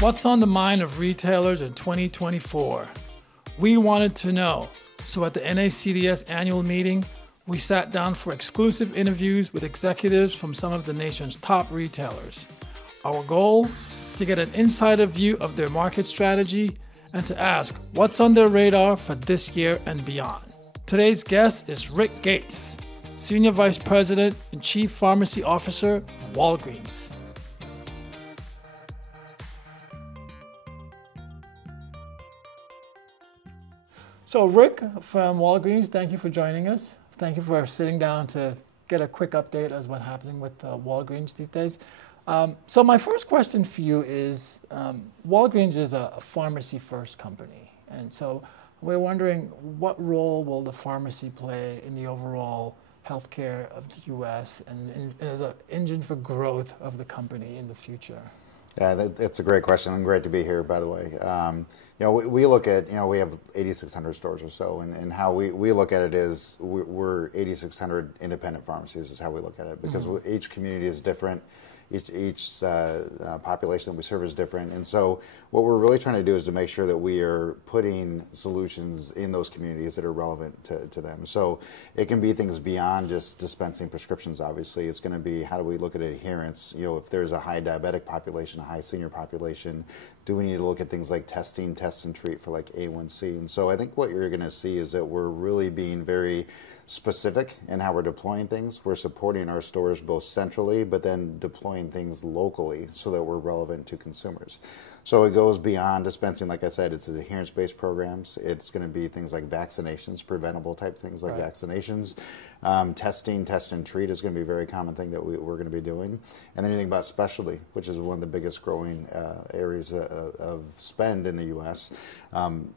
What's on the mind of retailers in 2024? We wanted to know, so at the NACDS annual meeting, we sat down for exclusive interviews with executives from some of the nation's top retailers. Our goal? To get an insider view of their market strategy and to ask what's on their radar for this year and beyond. Today's guest is Rick Gates, Senior Vice President and Chief Pharmacy Officer of Walgreens. So Rick from Walgreens, thank you for joining us. Thank you for sitting down to get a quick update as what's happening with Walgreens these days. So my first question for you is, Walgreens is a pharmacy-first company. And so we're wondering, what role will the pharmacy play in the overall healthcare of the U.S. and as an engine for growth of the company in the future? Yeah, that's a great question, and great to be here, by the way. We look at, we have 8,600 stores or so, and how we look at it is we're 8,600 independent pharmacies is how we look at it, because each community is different. Each population that we serve is different, and so what we're really trying to do is to make sure that we are putting solutions in those communities that are relevant to them. So it can be things beyond just dispensing prescriptions. Obviously, it's going to be, how do we look at adherence? If there's a high diabetic population, a high senior population, do we need to look at things like test and treat for like A1C? And so I think what you're going to see is that we're really being very specific in how we're deploying things. We're supporting our stores both centrally, but then deploying things locally so that we're relevant to consumers. So it goes beyond dispensing. Like I said, it's adherence-based programs. It's going to be things like vaccinations, preventable type things like vaccinations. Test and treat is going to be a very common thing that we're going to be doing. And then you think about specialty, which is one of the biggest growing areas of spend in the U.S.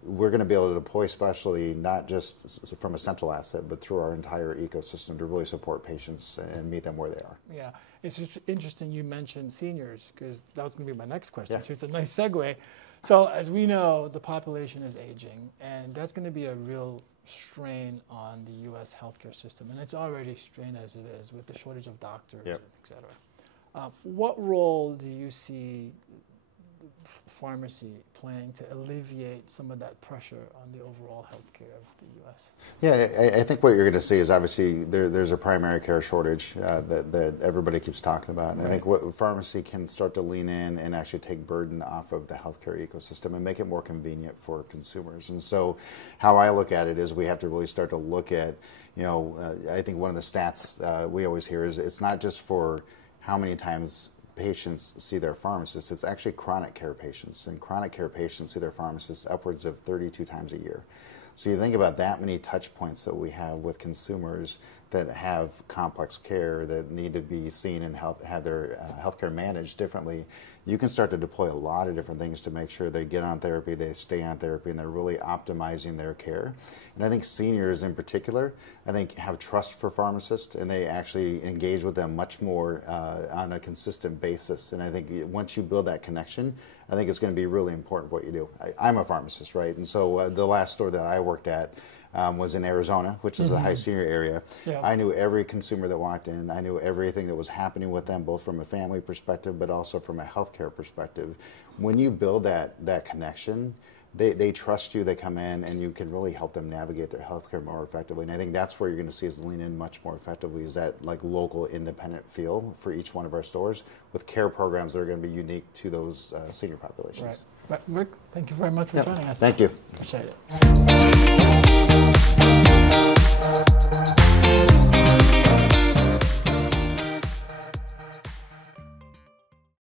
We're going to be able to deploy specialty not just from a central asset, but through our entire ecosystem to really support patients and meet them where they are. Yeah, it's just interesting you mentioned seniors, because that was going to be my next question. So it's a nice segue. So as we know, the population is aging, and that's going to be a real strain on the U.S. healthcare system, and it's already strained as it is with the shortage of doctors, et cetera. What role do you see pharmacy playing to alleviate some of that pressure on the overall healthcare of the U.S.? Yeah, I think what you're going to see is obviously there's a primary care shortage that everybody keeps talking about. And I think what pharmacy can start to lean in and actually take burden off of the healthcare ecosystem and make it more convenient for consumers. And so how I look at it is we have to really start to look at, I think one of the stats we always hear is it's not just for how many times patients see their pharmacist, it's actually chronic care patients. And chronic care patients see their pharmacists upwards of 32 times a year. So you think about that many touch points that we have with consumers that have complex care that need to be seen and have their healthcare managed differently. You can start to deploy a lot of different things to make sure they get on therapy, they stay on therapy, and they're really optimizing their care. And I think seniors in particular, I think have trust for pharmacists, and they actually engage with them much more on a consistent basis. And I think once you build that connection, I think it's going to be really important what you do. I'm a pharmacist, right? And so the last store that I worked at was in Arizona, which is a high senior area. I knew every consumer that walked in. I knew everything that was happening with them, both from a family perspective, but also from a healthcare perspective. When you build that connection, they trust you, they come in, and you can really help them navigate their healthcare more effectively. And I think that's where you're going to see us lean in much more effectively, is that like local independent feel for each one of our stores with care programs that are going to be unique to those senior populations. Rick, thank you very much for joining us. Thank you. Appreciate it.